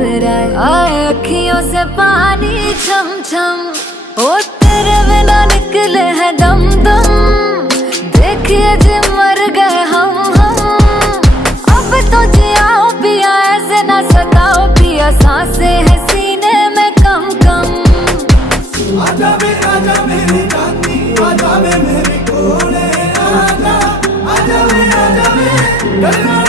घबराए, आए अखियों से पानी छम छम। ओ तेरे बिना निकले है दम दम, देखिए जी मर गए हम। अब तो जियाओ पिया ऐसे न सताओ पिया, सांसें है सीने में कम कम। आजा मेरी चांदी, आजा वे मेरे कोने, आजा वे